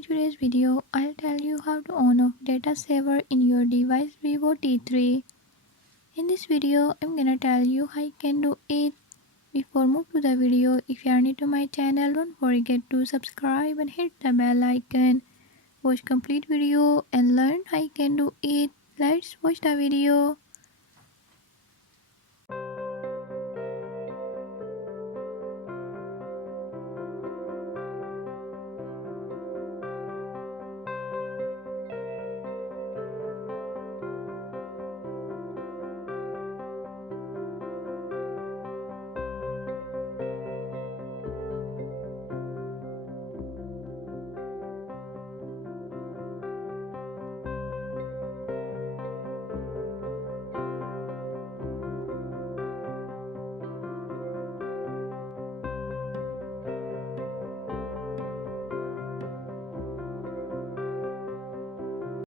In today's video, I'll tell you how to on off data saver in your device Vivo T3. In this video, I'm gonna tell you how you can do it. Before move to the video, if you are new to my channel, don't forget to subscribe and hit the bell icon. Watch complete video and learn how you can do it. Let's watch the video.